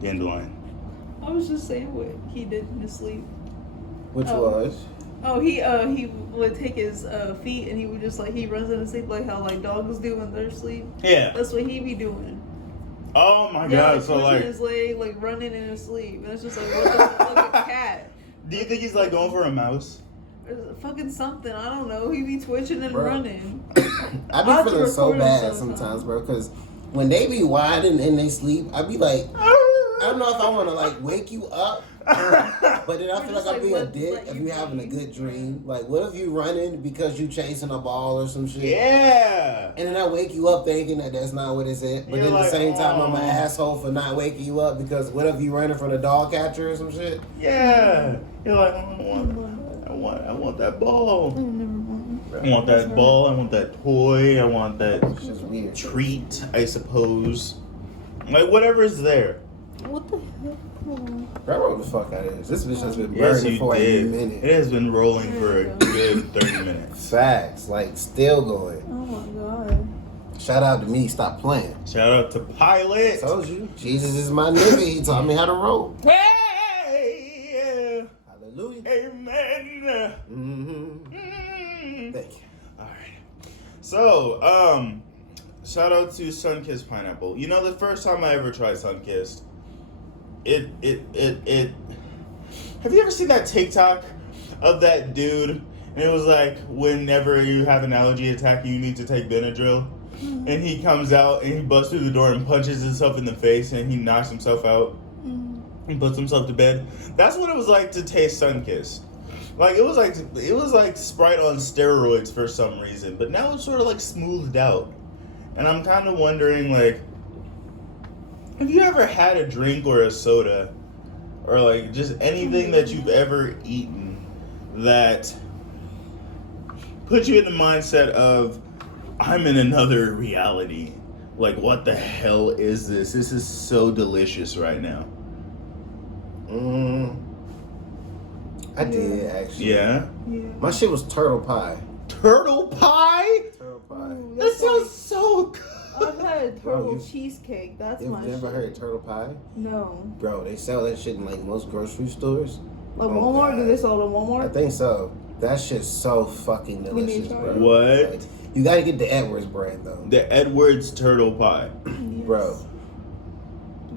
Dandelion. I was just saying what he did in his sleep. Which was? Oh, he would take his feet and he would just he runs in his sleep like how dogs do in their sleep. Yeah. That's what he be doing. Oh my god! So his leg, running in his sleep, and it's just what the fuck, like a cat. Do you think he's going for a mouse? Fucking something, I don't know. He be twitching and running. I be feeling so bad sometimes, bro, because when they be winding in their sleep, I be like, I don't know if I want to wake you up, but then I feel like I'm being a dick if you having a good dream. Like, what if you running because you chasing a ball or some shit? Yeah. And then I wake you up thinking that that's not what it's at. But then at the same time, I'm an asshole for not waking you up because what if you running from the dog catcher or some shit? Yeah. You're like, I want that ball. I want that ball. I want that toy. I want that weird treat, I suppose. Whatever's there. What the heck? I wrote the fuck out of this. This bitch has been burning for a minute. It has been rolling for a good 30 minutes. Facts. Still going. Oh my god. Shout out to me. Stop playing. Shout out to Pilot. I told you. Jesus is my nigga. He taught me how to roll. Hey! Hallelujah. Amen. Mm-hmm. Thank you. All right. So, shout out to Sunkissed Pineapple. You know, the first time I ever tried Sunkissed, it. Have you ever seen that TikTok of that dude? And it was whenever you have an allergy attack, you need to take Benadryl. Mm-hmm. And he comes out and he busts through the door and punches himself in the face and he knocks himself out. Mm-hmm. He puts himself to bed. That's what it was like to taste Sunkissed. It was like Sprite on steroids for some reason, but now it's sort of smoothed out. And I'm kind of wondering, have you ever had a drink or a soda or just anything that you've ever eaten that put you in the mindset of, I'm in another reality? What the hell is this? This is so delicious right now. I did, actually. Yeah? My shit was turtle pie. Turtle pie? Turtle pie. Ooh, that sounds so good. I've had turtle cheesecake. That's my shit. You ever heard turtle pie? No. Bro, they sell that shit in most grocery stores. Walmart? Do they sell it at Walmart? I think so. That shit's so fucking delicious, bro. What? You gotta get the Edwards brand, though. The Edwards turtle pie. Yes. Bro.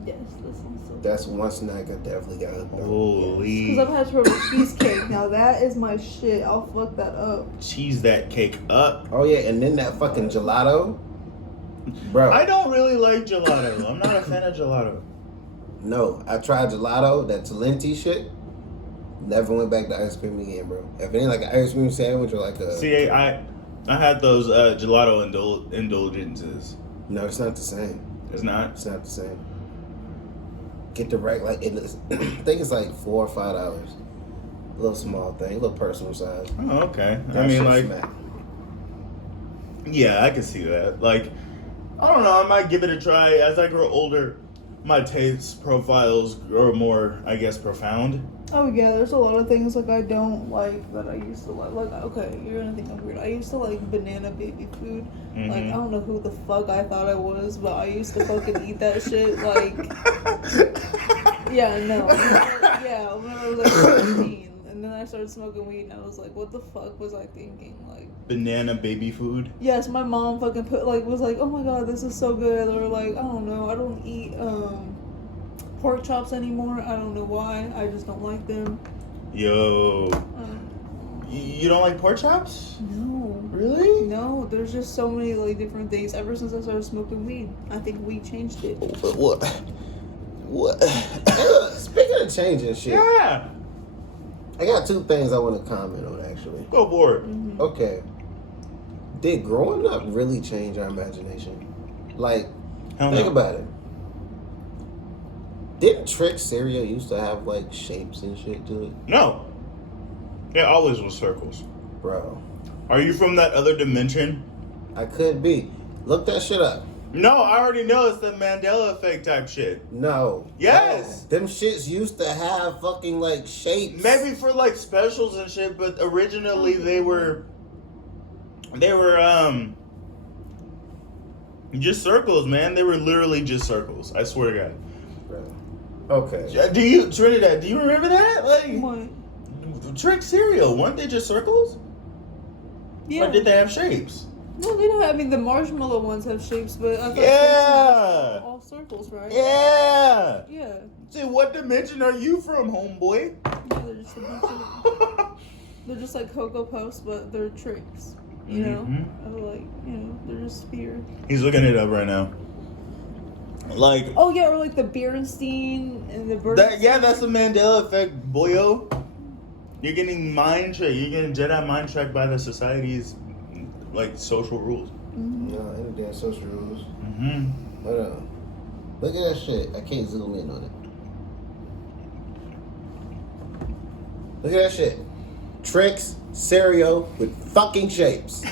Yes, that sounds so good. That's one snack I definitely got to know. Holy. Because I've had turtle cheesecake. Now that is my shit. I'll fuck that up. Cheese that cake up. Oh, yeah, and then that fucking gelato. Bro. I don't really like gelato. I'm not a fan of gelato. No, I tried gelato, that Talenti shit. Never went back to ice cream again, bro. If it ain't an ice cream sandwich or a... See, I had those gelato indulgences. No, it's not the same. It's not? It's not the same. Get the right, I think it's $4 or $5. A little small thing, a little personal size. Oh, okay. That smack. Yeah, I can see that. I don't know, I might give it a try. As I grow older, my taste profiles grow more, I guess, profound. Oh yeah, there's a lot of things I don't like that I used to like. Okay, you're gonna think I'm weird. I used to like banana baby food. Mm-hmm. I don't know who the fuck I thought I was, but I used to fucking eat that shit. Yeah, no. When I was 17. And then I started smoking weed and I was like, what the fuck was I thinking? Banana baby food? Yes, my mom fucking was like, oh my god, this is so good. Or I don't know, I don't eat pork chops anymore. I don't know why. I just don't like them. Yo. You don't like pork chops? No. Really? No, there's just so many different things. Ever since I started smoking weed, I think weed changed it. What? Speaking of changing shit. Yeah. I got two things I want to comment on, actually. Go for it. Mm-hmm. Okay. Did growing up really change our imagination? Think about it. Didn't Trick cereal used to have shapes and shit to it? No. It always was circles. Bro. Are you from that other dimension? I could be. Look that shit up. No, I already know it's the Mandela effect type shit. No. Yes. No. Them shits used to have fucking shapes. Maybe for specials and shit, but originally they were just circles, man. They were literally just circles. I swear to God. Bro. Okay. Trinidad, do you remember that? Like, What? Trick cereal, weren't they just circles? Yeah. Or did they have shapes? No, they don't have, I mean, the marshmallow ones have shapes, but I thought Yeah. all circles, right? Yeah. Yeah. See, what dimension are you from, homeboy? Yeah, they're just a bunch of, they're just like Cocoa Puffs, but they're tricks. You know? Mhm. I feel like, you know, they're just sphere. He's looking it up right now. Like, Oh, yeah, or like the Berenstein and the bird. that's the Mandela effect, boyo. You're getting mind tricked. You're getting Jedi mind tricked by the society's, like, social rules. Mm-hmm. No, ain't no damn social rules. Mm-hmm. Hold on. Look at that shit. I can't zoom in on it. Look at that shit. Tricks, cereal with fucking shapes.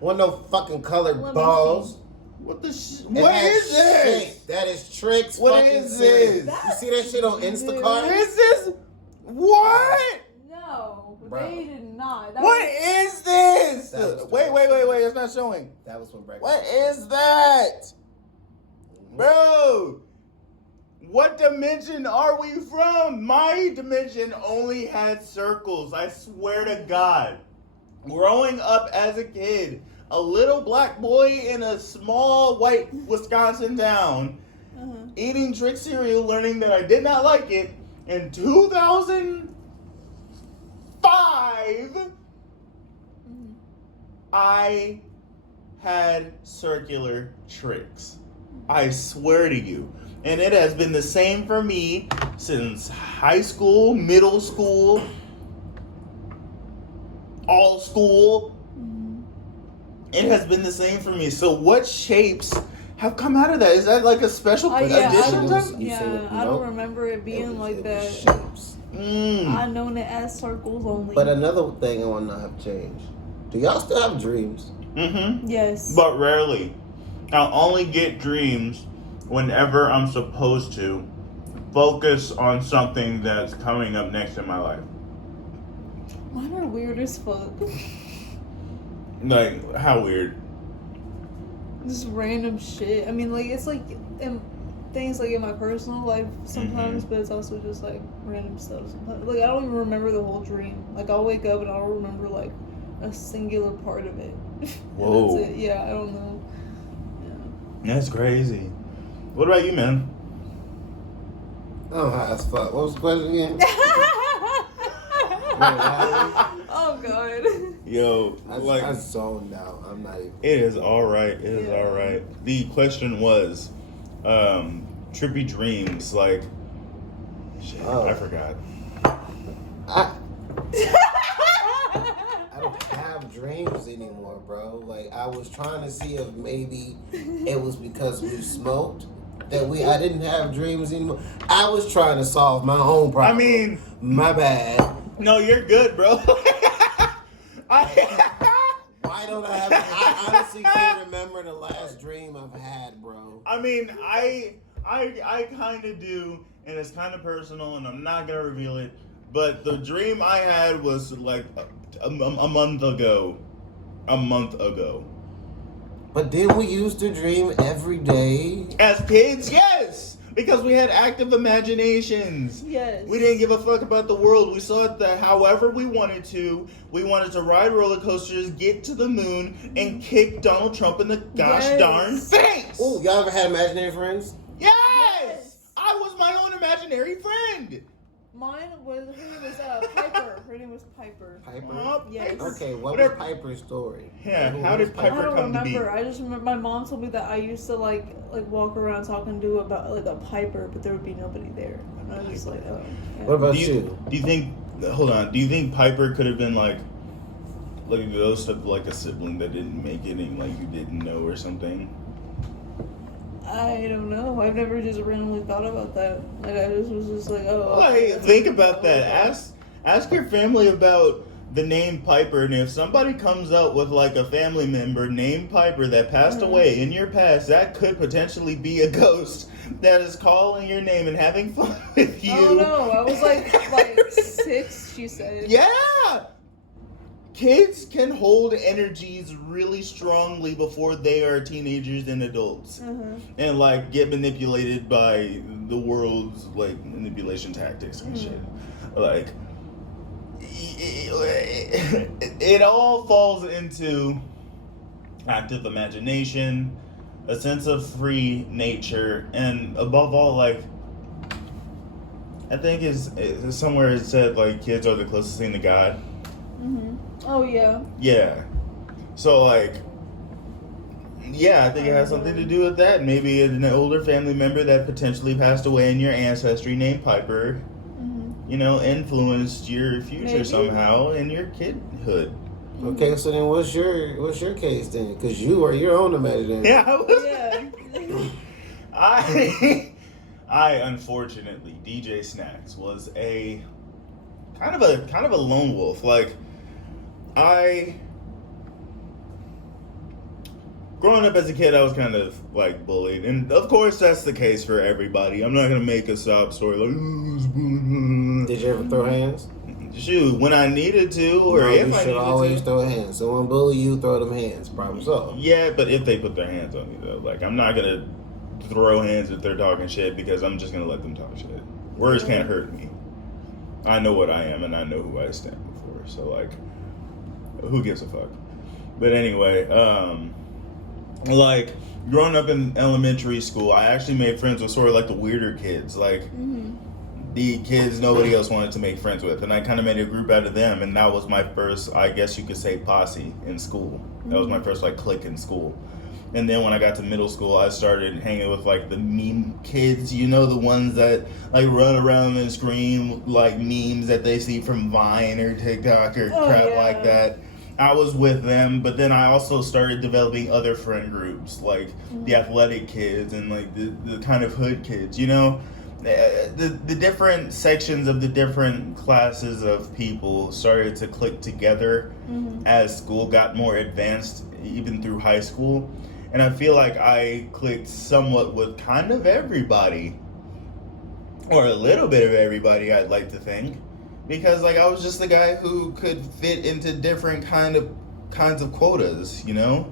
Want no fucking colored Let me balls. What the shit? It What has is this? shape. That is Tricks What fucking is cereal. this? You see that shit on What Instacart? is this? What? No, Bro. they did not. What is this? That was Wait, it's not showing. That was from breakfast. What is that? Bro, what dimension are we from? My dimension only had circles. I swear to God. Growing up as a kid, a little black boy in a small white Wisconsin town, eating Trick cereal, learning that I did not like it in 2005. I had circular Tricks. I swear to you. And it has been the same for me since high school, middle school, all school. It has been the same for me. So what shapes have come out of that? Is that like a special Yeah, addition? I don't remember it being like that. Shapes. I known it as circles only. But another thing I want to have changed. Do y'all still have dreams? Mm-hmm. Yes. But rarely. I'll only get dreams whenever I'm supposed to focus on something that's coming up next in my life. Mine are weird as fuck. Like, how weird? Just random shit. I mean, like, it's like things like in my personal life sometimes, but it's also just like random stuff sometimes. Like, I don't even remember the whole dream. Like, I'll wake up and I'll remember like a singular part of it. Whoa. That's it. Yeah, I don't know. Yeah. That's crazy. What about you, man? I'm high as fuck. What was the question again? Oh god. Yo, I zoned out. I'm not even. It is all right. It is all right. The question was, trippy dreams. Like, shit, I forgot. I don't have dreams anymore, bro. Like, I was trying to see if maybe it was because we smoked that I didn't have dreams anymore. I was trying to solve my own problem. I mean, my bad. No, you're good, bro. Why don't I have? I honestly can't remember the last dream I've had, bro. I mean, I kind of do, and it's kind of personal, and I'm not gonna reveal it. But the dream I had was like a month ago. A month ago. But didn't we used to dream every day? As kids, yes! Because we had active imaginations. Yes. We didn't give a fuck about the world. We saw it that however we wanted to. We wanted to ride roller coasters, get to the moon, and kick Donald Trump in the gosh darn face! Oh, y'all ever had imaginary friends? Yes! I was my own imaginary friend! Mine was, her name was Piper. Her name was Piper. Piper? Yes. Okay, what was Piper's story? Yeah, how did I Piper don't come to be? remember. I just remember my mom told me that I used to like walk around talking to about like a Piper, but there would be nobody there. And I was just like, oh. Yeah. What about Do you? you think? Hold on. Do you think Piper could have been like a ghost of like a sibling that didn't make it and like you didn't know or something? I don't know. I've never just randomly thought about that. Like I just was just like, oh. Okay, think about that. Ask your family about the name Piper, and if somebody comes up with like a family member named Piper that passed away in your past, that could potentially be a ghost that is calling your name and having fun with you. Oh no, I was like 6. She said. Yeah. Kids can hold energies really strongly before they are teenagers and adults, and like get manipulated by the world's like manipulation tactics and shit. Like it all falls into active imagination, a sense of free nature, and above all, like I think is somewhere it said like kids are the closest thing to God. Oh yeah. Yeah. So like, yeah, I think it has something to do with that. Maybe an older family member that potentially passed away in your ancestry named Piper, you know, influenced your future somehow in your kidhood. Okay, so then what's your case then? Because you are your own imaginary. Yeah. I unfortunately, DJ Snacks was a kind of a lone wolf. Like growing up as a kid, I was kind of like bullied, and of course that's the case for everybody. I'm not gonna make a sob story like. Did you ever throw hands? Shoot, when I needed to, or if I needed to. You should always throw hands. Someone bully you, throw them hands. Problem solved. Yeah, but if they put their hands on me though, like I'm not gonna throw hands if they're talking shit because I'm just gonna let them talk shit. Words can't hurt me. I know what I am and I know who I stand for. So like, who gives a fuck? But anyway, like growing up in elementary school, I actually made friends with sort of like the weirder kids, like the kids nobody else wanted to make friends with, and I kind of made a group out of them, and that was my first, I guess you could say, posse in school. That was my first like clique in school. And then when I got to middle school, I started hanging with like the meme kids, you know, the ones that like run around and scream like memes that they see from Vine or TikTok or crap like that. I was with them, but then I also started developing other friend groups, like the athletic kids and like the kind of hood kids, you know? The different sections of the different classes of people started to click together as school got more advanced, even through high school. And I feel like I clicked somewhat with kind of everybody, or a little bit of everybody, I'd like to think. Because like I was just the guy who could fit into different kinds of quotas, you know?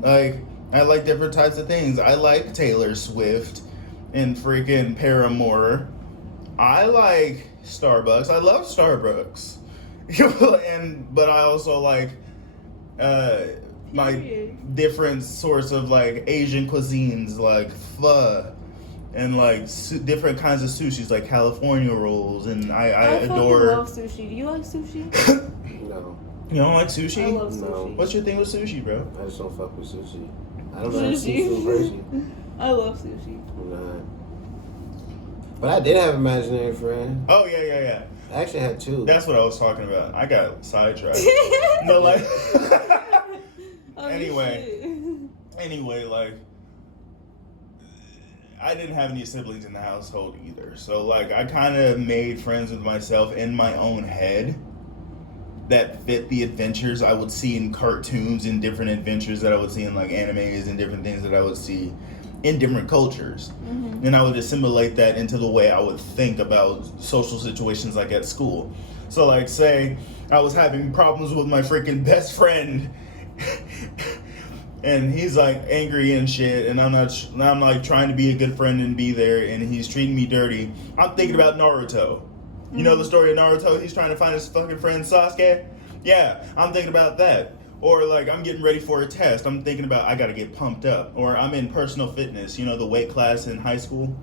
Like I like different types of things. I like Taylor Swift and freaking Paramore. I like Starbucks. I love Starbucks. But I also like my different sorts of like Asian cuisines, like pho, and like different kinds of sushis, like California rolls, and I adore. I love sushi. Do you like sushi? No. You don't like sushi? I love sushi. No. What's your thing with sushi, bro? I just don't fuck with sushi. I don't know seafood version. I love sushi. Nah. But I did have an imaginary friend. Oh yeah. I actually had two. That's what I was talking about. I got sidetracked. No, like. Anyway, like, I didn't have any siblings in the household either. So, like, I kind of made friends with myself in my own head that fit the adventures I would see in cartoons and different adventures that I would see in, like, animes and different things that I would see in different cultures. And I would assimilate that into the way I would think about social situations, like, at school. So, like, say I was having problems with my freaking best friend and he's like angry and shit, and I'm like trying to be a good friend and be there, and he's treating me dirty. I'm thinking about Naruto. You know the story of Naruto? He's trying to find his fucking friend Sasuke? Yeah, I'm thinking about that. Or like I'm getting ready for a test. I'm thinking about I gotta get pumped up. Or I'm in personal fitness, you know, the weight class in high school.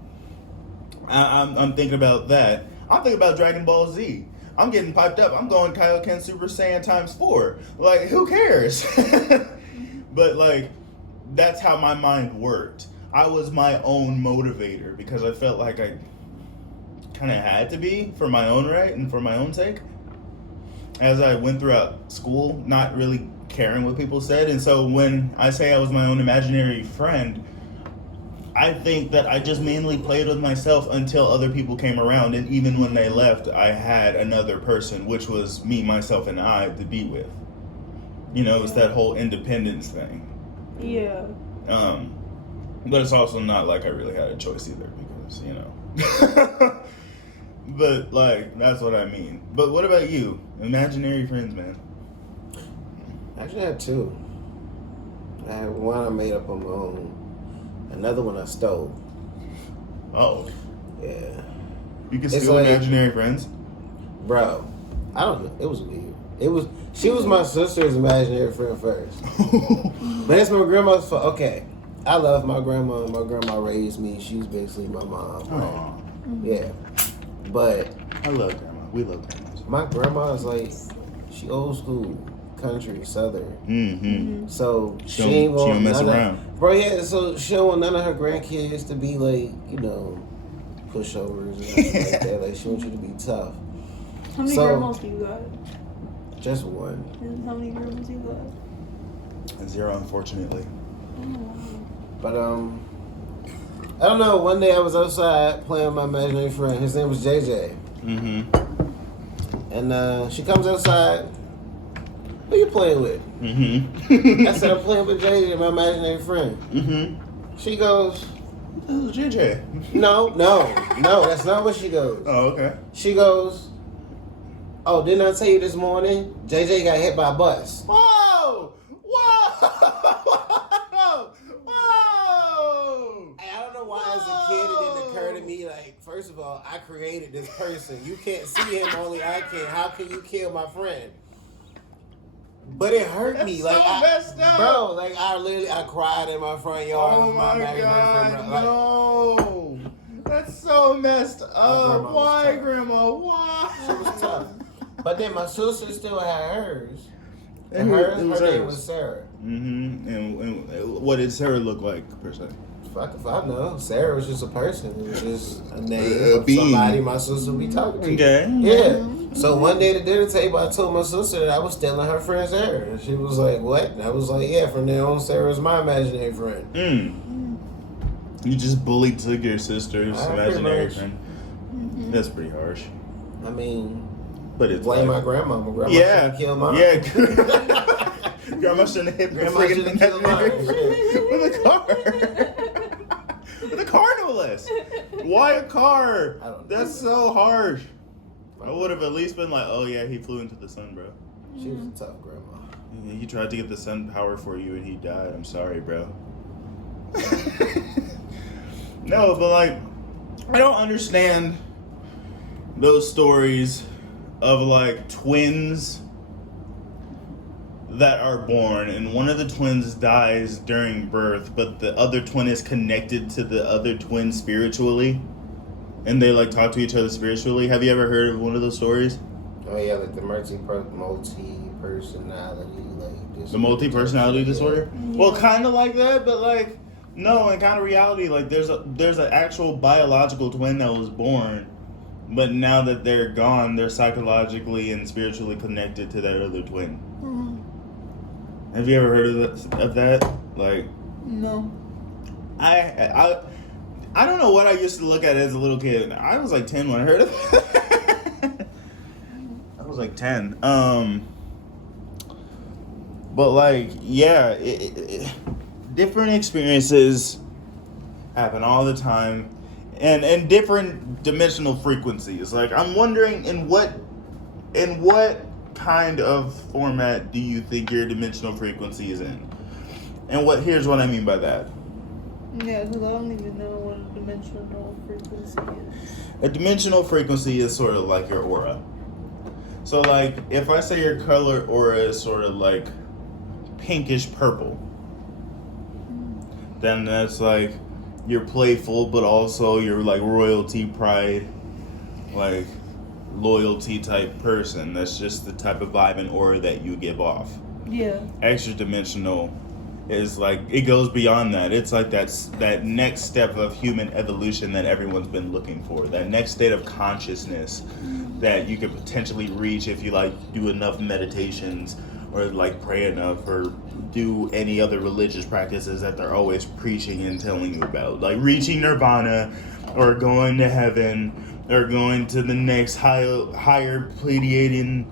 I'm thinking about that. I'm thinking about Dragon Ball Z. I'm getting piped up. I'm going Kaioken Super Saiyan times 4. Like, who cares? But, like, that's how my mind worked. I was my own motivator because I felt like I kind of had to be for my own right and for my own sake. As I went throughout school, not really caring what people said. And so when I say I was my own imaginary friend, I think that I just mainly played with myself until other people came around. And even when they left, I had another person, which was me, myself, and I to be with. You know, it's that whole independence thing. Yeah. But it's also not like I really had a choice either because, you know. But, like, that's what I mean. But what about you? Imaginary friends, man. I actually had two. I had one I made up on my own. Another one I stole. Oh. Yeah. You can steal imaginary friends? Bro, I don't know. It was weird. She was my sister's imaginary friend first. But it's my grandma's fault. Okay. I love my grandma. My grandma raised me. She's basically my mom. Right? Yeah. But I love grandma. We love grandmas. my grandma is like, she old school, country, southern. Mm-hmm. So she don't mess around. Bro, yeah, so she don't want none of her grandkids to be like, pushovers and stuff like that. Like, she wants you to be tough. How many grandmas do you got? Just one. And how many grandmas do you got? 0, unfortunately. But, I don't know. One day I was outside playing with my imaginary friend. His name was JJ. Mm-hmm. And she comes outside. Who you playing with? Mm-hmm. I said, I'm playing with JJ, my imaginary friend. Mm-hmm. She goes, Oh, JJ. no, that's not what she goes. Oh, okay. She goes, oh, didn't I tell you this morning? JJ got hit by a bus. Whoa! Whoa! I don't know why as a kid it didn't occur to me, like, first of all, I created this person. You can't see him, only I can. How can you kill my friend? But it hurt me. Like, messed up. Bro, like, I cried in my front yard. Oh my God, Like, no. That's so messed up. Why, tough. Grandma? Why? She was tough. But then my sister still had hers. And her who was name hers? was Sarah. Mm-hmm. And what did Sarah look like, per se? Fuck if I know. Sarah was just a person. It was just a name of being. somebody my sister would be talking to. Okay. Yeah. So one day at the dinner table, I told my sister that I was stealing her friend's hair. And she was like, what? And I was like, yeah, from now on, Sarah's my imaginary friend. You just took your sister's imaginary friend. Mm-hmm. That's pretty harsh. I mean, But it's blame like, my grandma. My grandma shouldn't kill mine. Yeah. Grandma shouldn't have hit Grandma freaking shouldn't kill mine. with a car. With a car, no less. Why a car? I don't know. That's so harsh. I would have at least been like, oh yeah, he flew into the sun, bro. She was a tough grandma. He tried to get the sun power for you and he died. I'm sorry, bro. No, but like, I don't understand those stories of like twins that are born and one of the twins dies during birth, but the other twin is connected to the other twin spiritually, and they like talk to each other spiritually. Have you ever heard of one of those stories? Oh yeah, like the multi-personality, like The multi-personality disorder? Yeah. Well, kind of like that, but like, no, in kind of reality, like there's an actual biological twin that was born, but now that they're gone, they're psychologically and spiritually connected to that other twin. Mm-hmm. Have you ever heard of that? Like, No. I don't know what I used to look at as a little kid. I was like 10 when I heard of it. I was like 10. But like, yeah, different experiences happen all the time, and different dimensional frequencies. Like, I'm wondering in what kind of format do you think your dimensional frequency is in? And here's what I mean by that. Yeah, because I don't even know what a dimensional frequency is. A dimensional frequency is sort of like your aura. So like, if I say your color aura is sort of like pinkish purple, then that's like you're playful, but also you're like royalty, pride, like loyalty type person. That's just the type of vibe and aura that you give off. Yeah. Extra dimensional is like, it goes beyond that. It's like that next step of human evolution that everyone's been looking for. That next state of consciousness that you could potentially reach if you like do enough meditations or like pray enough or do any other religious practices that they're always preaching and telling you about. Like reaching nirvana or going to heaven or going to the next higher Pleiadian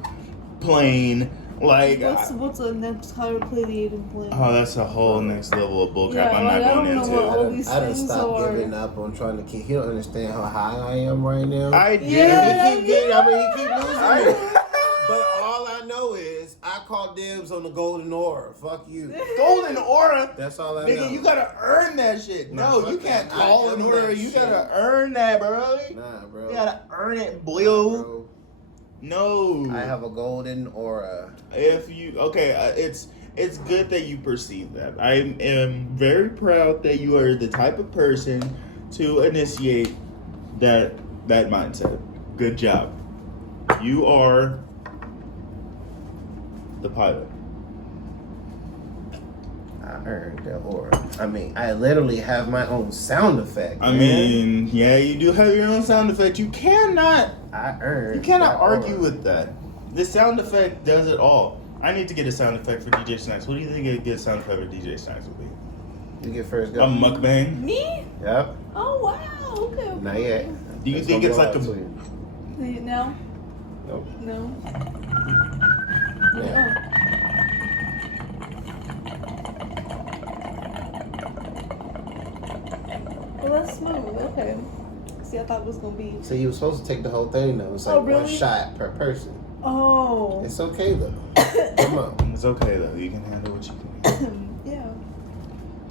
plane. Like, what's the next higher Pleiadian plane? oh, that's a whole next level of bullcrap. Yeah, I'm like, not I going don't know into. what all these I done things stopped are. giving up on trying to keep. He don't understand how high I am right now. I do. Yeah. He keep getting. I mean, he keep losing me. But all I know is I call dibs on the golden aura. Fuck you. Golden aura. That's all I know. Nigga, you gotta earn that shit. Nah, No, you fuck can't that. call I an am aura. that You shit. gotta earn that, bro. Nah, bro. You gotta earn it, boy. Nah, bro. No. I have a golden aura. If you it's good that you perceive that. I am very proud that you are the type of person to initiate that mindset. Good job. You are the pilot. I earned the aura. I mean, I literally have my own sound effect. I man. mean, yeah, you do have your own sound effect. You cannot argue argue with that. The sound effect does it all. I need to get a sound effect for DJ Snacks. What do you think a good sound effect for DJ Snacks would be? You get first, go. A mukbang? Me? Yep. Oh wow. Okay. Not yet. Do you think it's like a... No. Nope. No. Yeah. Well, that's smooth. Okay. See, I thought it was gonna be. So you were supposed to take the whole thing though. It's like Oh, really? one shot per person. Oh. It's okay though. Come on. It's okay though. You can handle what you can. Yeah.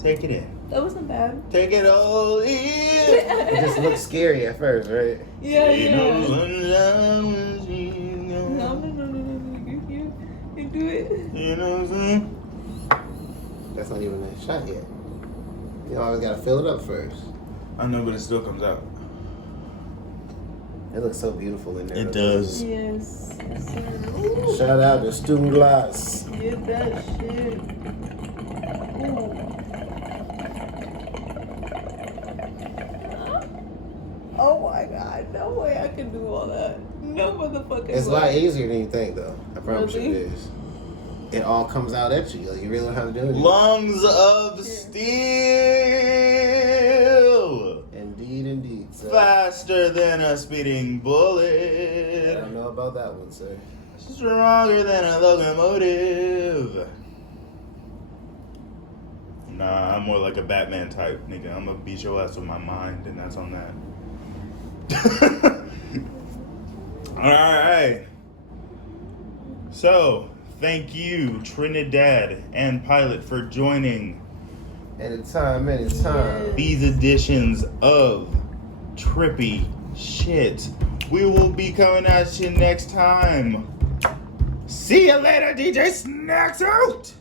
Take it in. That wasn't bad. Take it all in. It just looks scary at first, right? Yeah. You Yeah. know, sometimes you know. No. You do it. You know what I'm saying? That's not even a shot yet. You always gotta fill it up first. I know, but it still comes out. It looks so beautiful in there. It does. Yes. Yes, sir. Ooh. Shout out to Student Glass. Get that shit. Ooh. Oh my god, no way I can do all that. No motherfucking It's a way. lot easier than you think, though. I promise you Really? it is. It all comes out at you. Like, you really don't have to do anything. Lungs of steel. Indeed, indeed. So, Faster than a speeding I bullet. don't know about that one, sir. Stronger than a locomotive. Nah, I'm more like a Batman type, nigga. I'm gonna beat your ass with my mind, and that's on that. Alright. So, thank you, Trinidad and Pilot, for joining Anytime. these editions of Trippy Shit. We will be coming at you next time. See you later, DJ Snacks out!